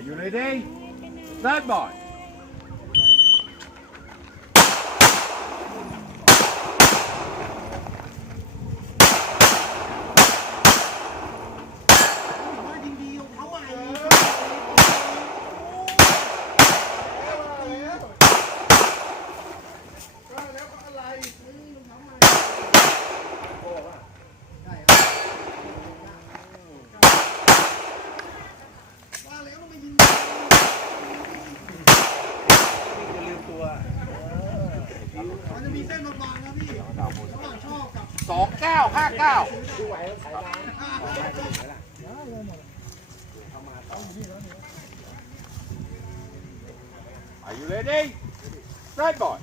Are you ready? That boy. สองเก้าห้าเก้าอายุเลยดิไรบอย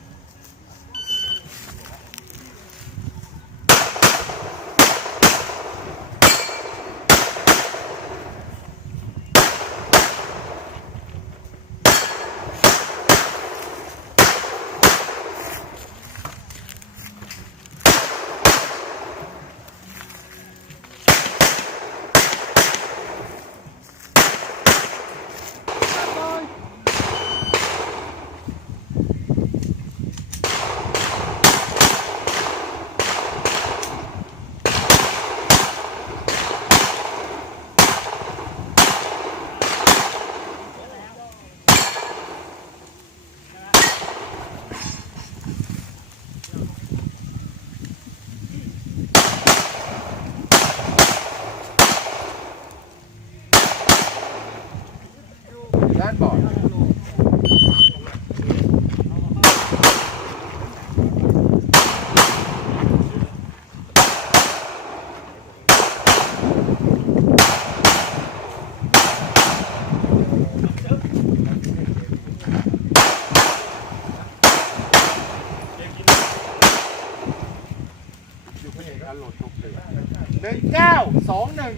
ด้านบอร์ดหนึ่งเก้าสองหนึ่ง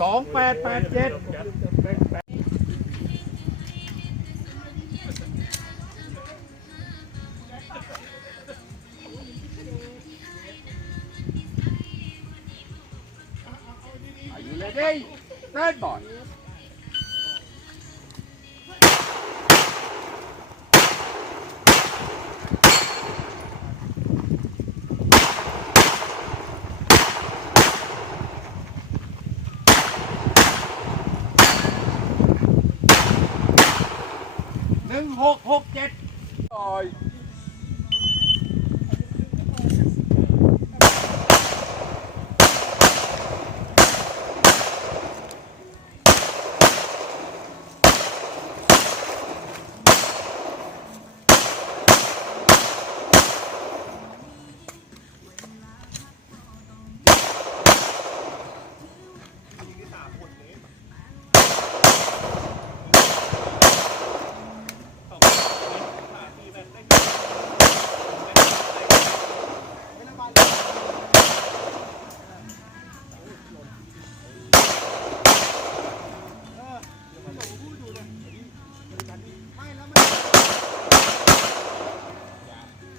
สองแปดแปดเจ็ดอายุเลยได้ได้บ่อย นึ่งหกหกเจ็ดต่อย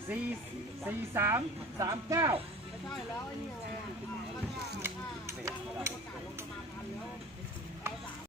สี่สี่สามสามเก้า